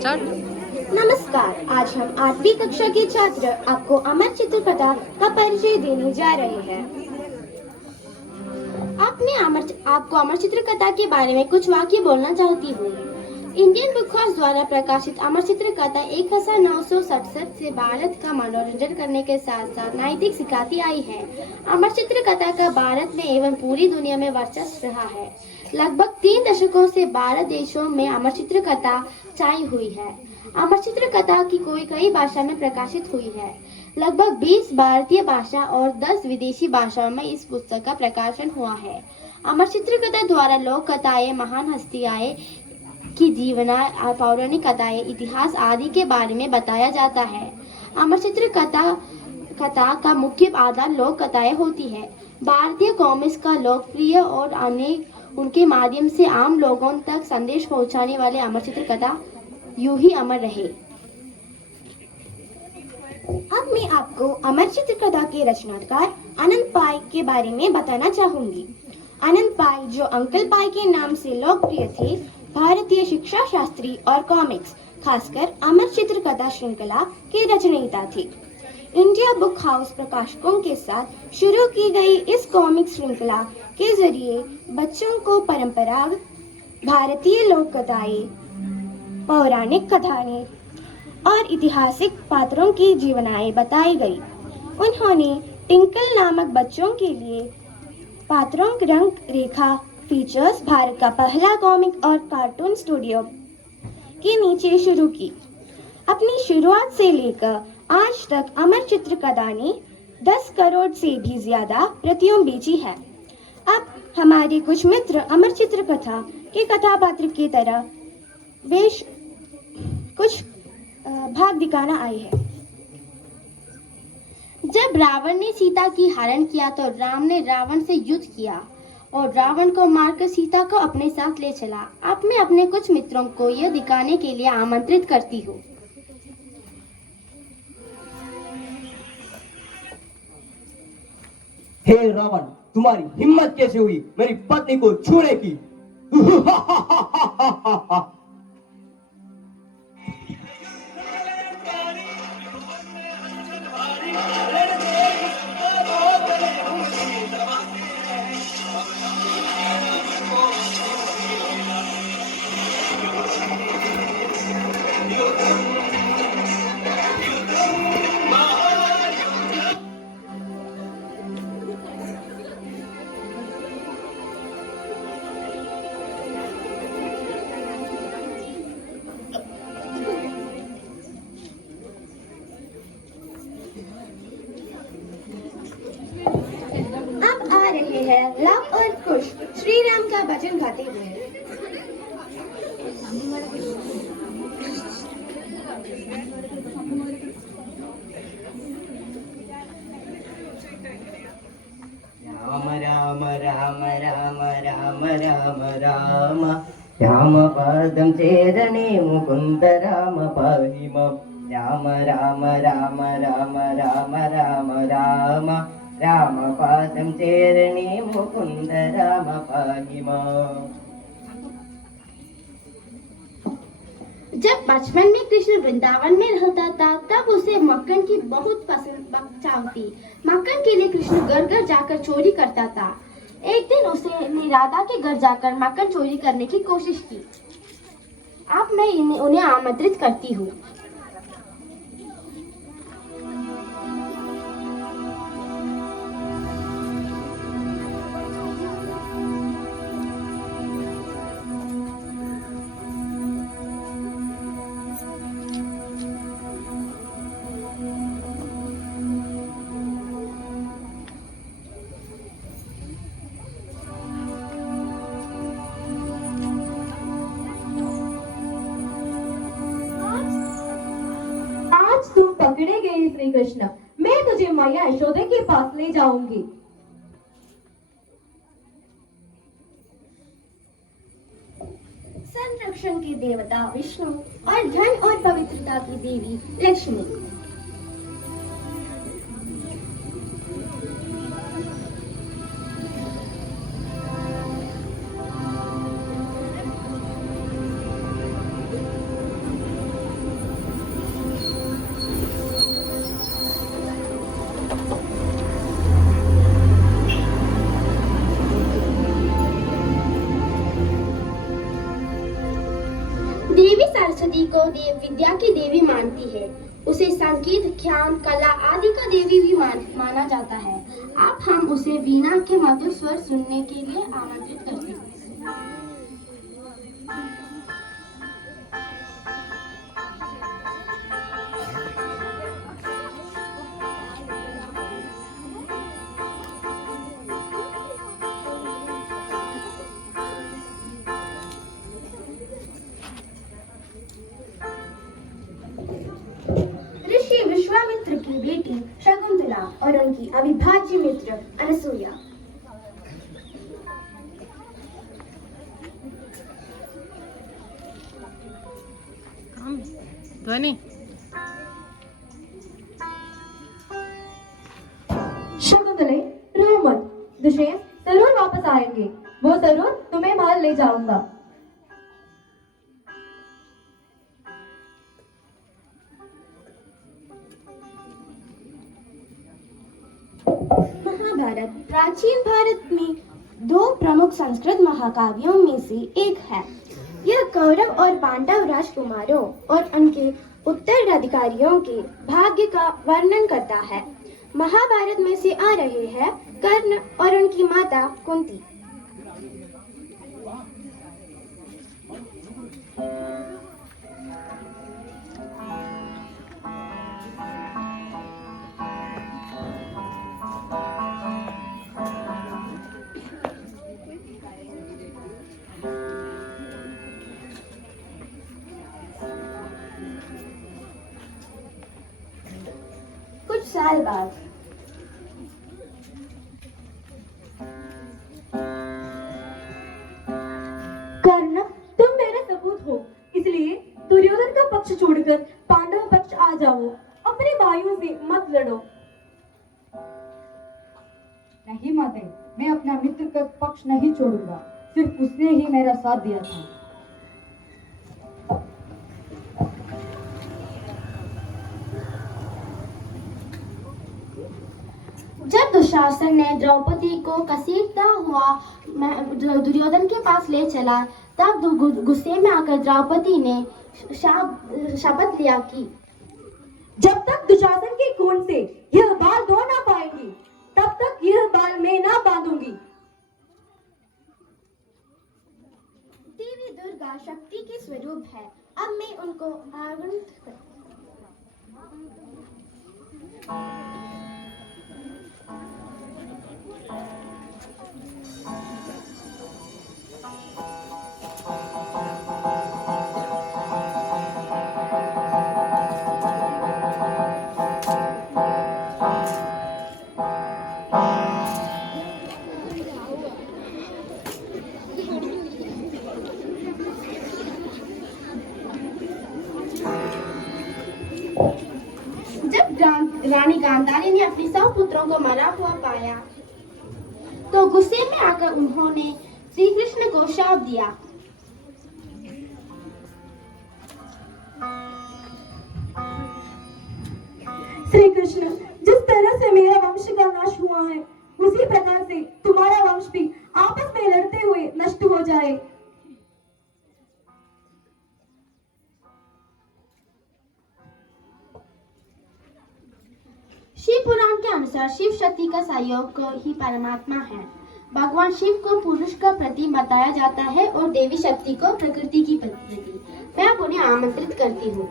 Start. नमस्कार। आज हम 8वीं कक्षा के छात्र आपको अमर चित्रकथा का परिचय देने जा रहे हैं। आपको अमर चित्रकथा के बारे में कुछ वाक्य बोलना चाहती हूँ। इंडियन बुक हाउस द्वारा प्रकाशित अमर चित्रकथा 1967 से भारत का मनोरंजन करने के साथ साथ नैतिक सिखाती आई है। अमर चित्रकथा का भारत में एवं पूरी दुनिया में वर्चस्व रहा है। लगभग 3 दशकों से 12 देशों में अमर चित्रकथा छाई हुई है। अमर चित्रकथा की कई भाषा में प्रकाशित हुई है। लगभग 20 भारतीय भाषा और 10 विदेशी भाषाओं में इस पुस्तक का प्रकाशन हुआ है। अमर चित्रकथा द्वारा लोक कथाएं, महान हस्तियां की जीवना, पौराणिक कथाएं, इतिहास आदि के बारे में बताया जाता है। अमर चित्रकथा का मुख्य आधार लोक कथाएं होती है। भारतीय कॉमिक्स का लोकप्रिय और अनेक उनके माध्यम से आम लोगों तक संदेश पहुंचाने वाले अमर चित्रकथा यूं ही अमर रहे। अब मैं आपको अमर चित्रकथा के रचनाकार अनंत पाई के बारे में बताना चाहूंगी। अनंत पाई, जो अंकल पाई के नाम से लोकप्रिय थे, भारतीय शिक्षा शास्त्री और कॉमिक्स, खासकर अमर चित्रकथा श्रृंखला के रचयिता थे। इंडिया बुक हाउस प्रकाशकों के साथ शुरू की गई इस कॉमिक श्रृंखला के जरिए बच्चों को परंपरागत भारतीय लोक कथाएं, पौराणिक कथाएं और ऐतिहासिक पात्रों की जीवनाएं बताई गई। उन्होंने टिंकल नामक बच्चों के लिए पात्रों की रंग रेखा फीचर्स भारत का पहला कॉमिक और कार्टून स्टूडियो के नीचे शुरू की। अपनी शुरुआत से लेकर आज तक अमर चित्रकथा ने 10 करोड़ से भी ज्यादा प्रतियों बेची है। अब हमारे कुछ मित्र अमर चित्रकथा के कथापात्र की तरह कुछ भाग दिखाना आए हैं। जब रावण ने सीता की हरण किया तो राम ने रावण से युद्ध किया और रावण को मारकर सीता को अपने साथ ले चला। अब मैं अपने कुछ मित्रों को यह दिखाने के लिए आमंत्रित करती हूँ। हे रावण, तुम्हारी हिम्मत कैसे हुई मेरी पत्नी को छूने की? लव और कुश श्री राम का भजन गाते हुए। राम राम राम राम राम राम राम राम पदं चेरणे मुकुंद राम पाहि मां। राम राम राम राम राम राम राम राम पादं चेरणे मुकुंद राम पाहि मां। जब बचपन में कृष्ण वृंदावन में रहता था तब उसे मक्खन की बहुत पसंद थी। मक्खन के लिए कृष्ण घर घर जाकर चोरी करता था। एक दिन उसने राधा के घर जाकर मक्खन चोरी करने की कोशिश की। अब मैं उन्हें आमंत्रित करती हूँ। तुम पकड़े गए श्री कृष्ण, मैं तुझे मैया यशोदा के पास ले जाऊंगी। संरक्षण के देवता विष्णु और धन और पवित्रता की देवी लक्ष्मी। देवी सरस्वती को देव विद्या की देवी मानती है। उसे संगीत, ज्ञान, कला आदि का देवी भी माना जाता है। अब हम उसे वीणा के मधुर स्वर सुनने के लिए आमंत्रित करते हैं। ऋषि विश्वामित्र की बेटी शकुंतला और उनकी अविभाज्य मित्र अनसुईया। ध्वनि। शकुंतले, रो मत। दुष्यंत जरूर वापस आएंगे। वो जरूर तुम्हें महल ले जाऊंगा। महाभारत प्राचीन भारत में दो प्रमुख संस्कृत महाकाव्यों में से एक है। यह कौरव और पांडव राजकुमारों और उनके उत्तराधिकारियों के भाग्य का वर्णन करता है। महाभारत में से आ रहे हैं कर्ण और उनकी माता कुंती। कुछ साल बाद कर्ण, तुम मेरे सपूत हो, इसलिए दुर्योधन का पक्ष छोड़कर पांडव पक्ष आ जाओ। अपने भाइयों से मत लड़ो। नहीं माते, मैं अपना मित्र का पक्ष नहीं छोड़ूंगा। सिर्फ उसने ही मेरा साथ दिया था। जब दुशासन ने द्रौपदी को घसीटता हुआ दुर्योधन के पास ले चला, तब गुस्से में आकर द्रौपदी ने शपथ लिया कि जब तक दुशासन के खून से यह बाल धो ना पाएंगी, तब तक यह बाल मैं ना बांधूंगी। देवी दुर्गा शक्ति के स्वरूप है। अब मैं उनको आगुण रानी गांधारी ने अपने सब पुत्रों को मरा हुआ पाया, तो गुस्से में आकर उन्होंने श्री कृष्ण को शाप दिया। श्री कृष्ण, जिस तरह से मेरा वंश का नाश हुआ है, उसी प्रकार से तुम्हारा वंश भी आपस में लड़ते हुए नष्ट हो जाए। शिव पुराण के अनुसार शिव शक्ति का सहयोग ही परमात्मा है। भगवान शिव को पुरुष का प्रतीक बताया जाता है और देवी शक्ति को प्रकृति की प्रतीक। मैं अब उन्हें आमंत्रित करती हूँ।